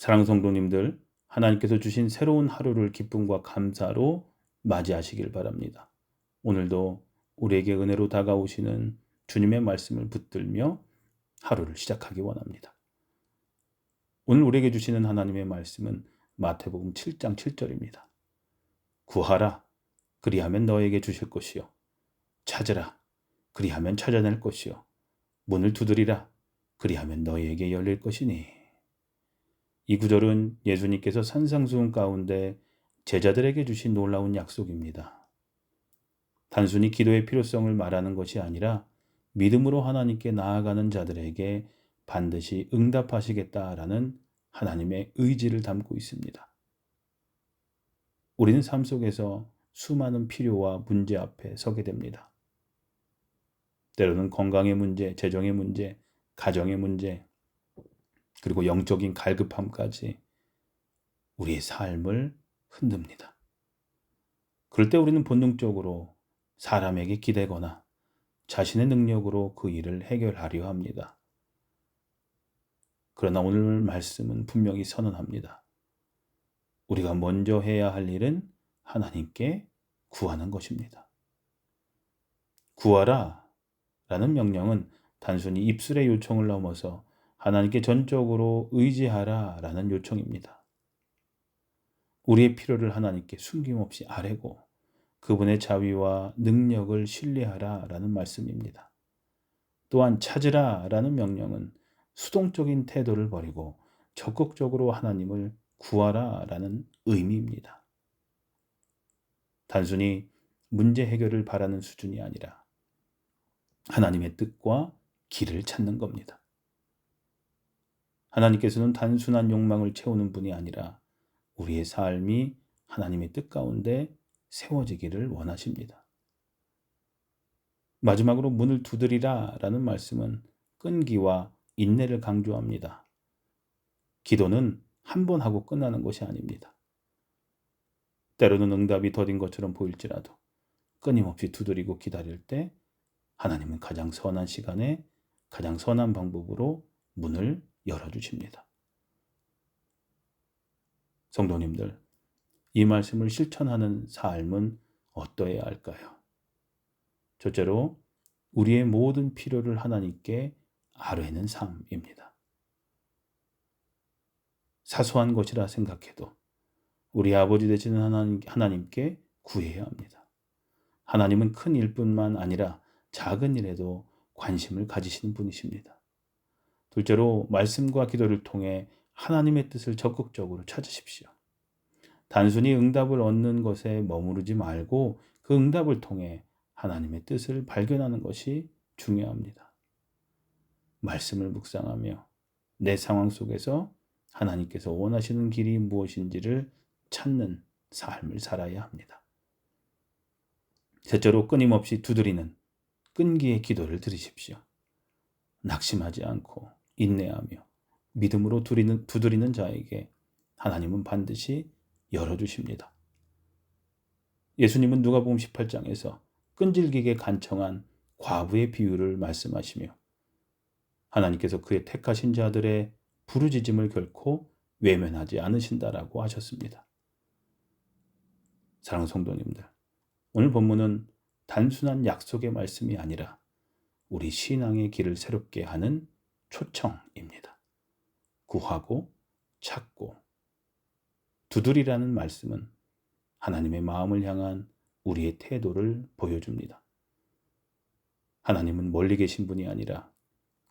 사랑하는 성도님들, 하나님께서 주신 새로운 하루를 기쁨과 감사로 맞이하시길 바랍니다. 오늘도 우리에게 은혜로 다가오시는 주님의 말씀을 붙들며 하루를 시작하기 원합니다. 오늘 우리에게 주시는 하나님의 말씀은 마태복음 7장 7절입니다. 구하라, 그리하면 너에게 주실 것이요. 찾으라, 그리하면 찾아낼 것이요. 문을 두드리라, 그리하면 너희에게 열릴 것이니. 이 구절은 예수님께서 산상수훈 가운데 제자들에게 주신 놀라운 약속입니다. 단순히 기도의 필요성을 말하는 것이 아니라 믿음으로 하나님께 나아가는 자들에게 반드시 응답하시겠다라는 하나님의 의지를 담고 있습니다. 우리는 삶 속에서 수많은 필요와 문제 앞에 서게 됩니다. 때로는 건강의 문제, 재정의 문제, 가정의 문제, 그리고 영적인 갈급함까지 우리의 삶을 흔듭니다. 그럴 때 우리는 본능적으로 사람에게 기대거나 자신의 능력으로 그 일을 해결하려 합니다. 그러나 오늘 말씀은 분명히 선언합니다. 우리가 먼저 해야 할 일은 하나님께 구하는 것입니다. 구하라 라는 명령은 단순히 입술의 요청을 넘어서 하나님께 전적으로 의지하라 라는 요청입니다. 우리의 필요를 하나님께 숨김없이 아뢰고 그분의 자비와 능력을 신뢰하라 라는 말씀입니다. 또한 찾으라 라는 명령은 수동적인 태도를 버리고 적극적으로 하나님을 구하라 라는 의미입니다. 단순히 문제 해결을 바라는 수준이 아니라 하나님의 뜻과 길을 찾는 겁니다. 하나님께서는 단순한 욕망을 채우는 분이 아니라 우리의 삶이 하나님의 뜻 가운데 세워지기를 원하십니다. 마지막으로 문을 두드리라 라는 말씀은 끈기와 인내를 강조합니다. 기도는 한 번 하고 끝나는 것이 아닙니다. 때로는 응답이 더딘 것처럼 보일지라도 끊임없이 두드리고 기다릴 때 하나님은 가장 선한 시간에 가장 선한 방법으로 문을 열어주십니다. 성도님들, 이 말씀을 실천하는 삶은 어떠해야 할까요? 첫째로 우리의 모든 필요를 하나님께 아뢰는 삶입니다. 사소한 것이라 생각해도 우리 아버지 되시는 하나님께 구해야 합니다. 하나님은 큰 일뿐만 아니라 작은 일에도 관심을 가지시는 분이십니다. 둘째로 말씀과 기도를 통해 하나님의 뜻을 적극적으로 찾으십시오. 단순히 응답을 얻는 것에 머무르지 말고 그 응답을 통해 하나님의 뜻을 발견하는 것이 중요합니다. 말씀을 묵상하며 내 상황 속에서 하나님께서 원하시는 길이 무엇인지를 찾는 삶을 살아야 합니다. 셋째로 끊임없이 두드리는 끈기의 기도를 드리십시오. 낙심하지 않고 인내하며 믿음으로 두드리는 자에게 하나님은 반드시 열어주십니다. 예수님은 누가복음 18장에서 끈질기게 간청한 과부의 비유를 말씀하시며 하나님께서 그의 택하신 자들의 부르짖음을 결코 외면하지 않으신다라고 하셨습니다. 사랑하는 성도님들, 오늘 본문은 단순한 약속의 말씀이 아니라 우리 신앙의 길을 새롭게 하는 초청입니다. 구하고 찾고 두드리라는 말씀은 하나님의 마음을 향한 우리의 태도를 보여줍니다. 하나님은 멀리 계신 분이 아니라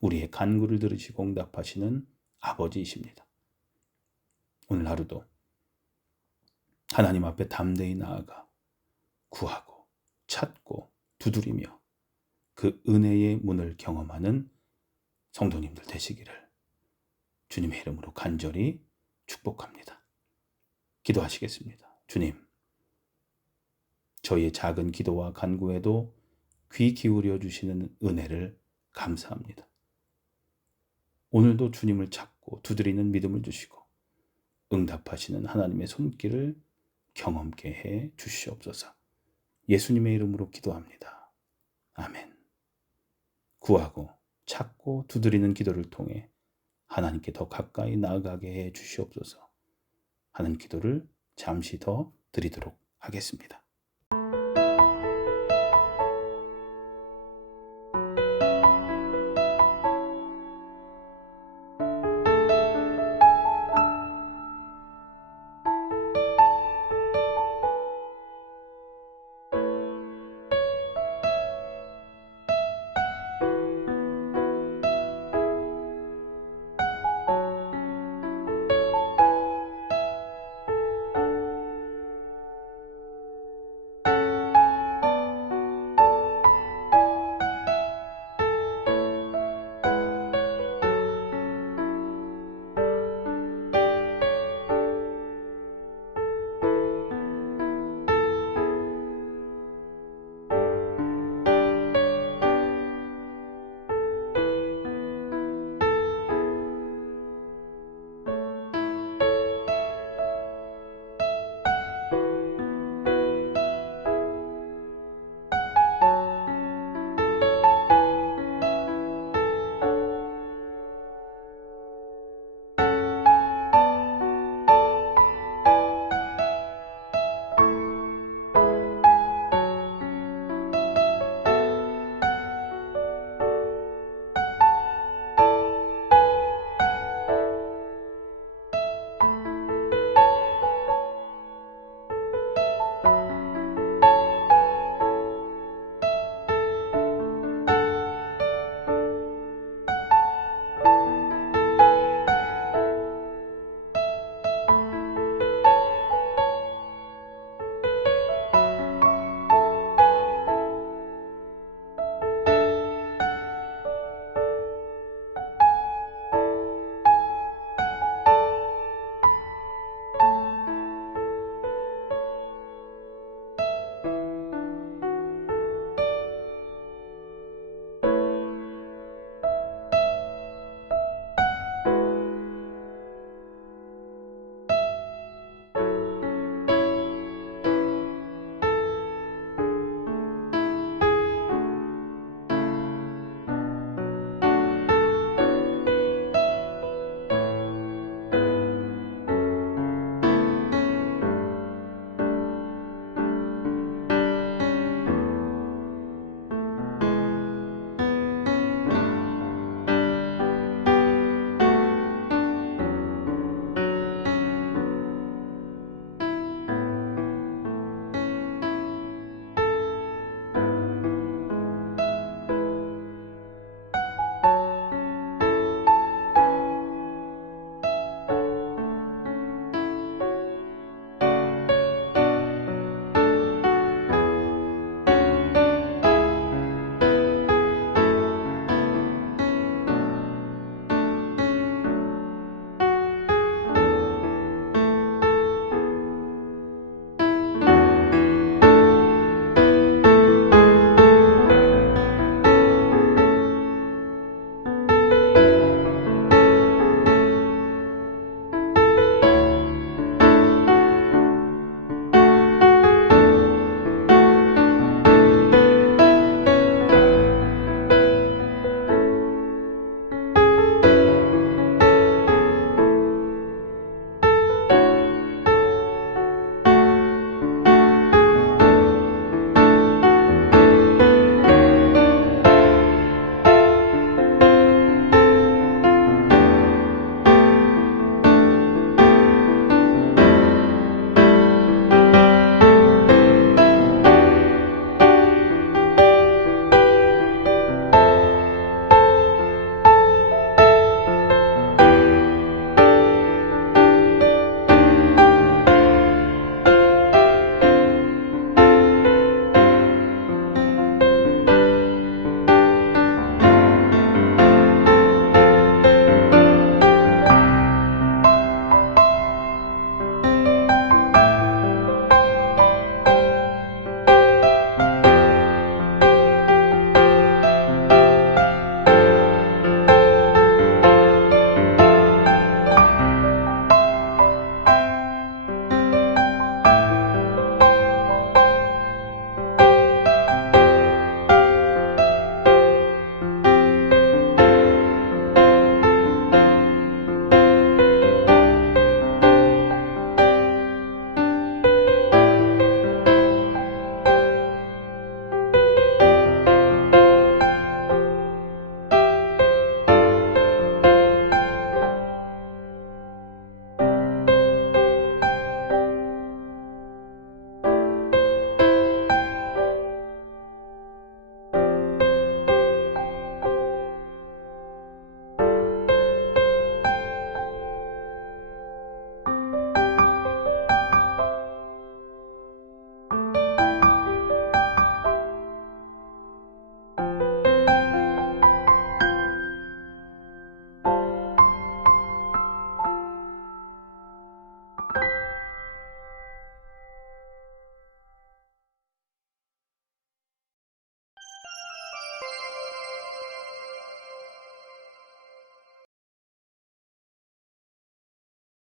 우리의 간구를 들으시고 응답하시는 아버지이십니다. 오늘 하루도 하나님 앞에 담대히 나아가 구하고 찾고 두드리며 그 은혜의 문을 경험하는 성도님들 되시기를 주님의 이름으로 간절히 축복합니다. 기도하시겠습니다. 주님, 저희의 작은 기도와 간구에도 귀 기울여 주시는 은혜를 감사합니다. 오늘도 주님을 찾고 두드리는 믿음을 주시고 응답하시는 하나님의 손길을 경험케 해 주시옵소서. 예수님의 이름으로 기도합니다. 아멘. 구하고 찾고 두드리는 기도를 통해 하나님께 더 가까이 나아가게 해 주시옵소서. 하는 기도를 잠시 더 드리도록 하겠습니다.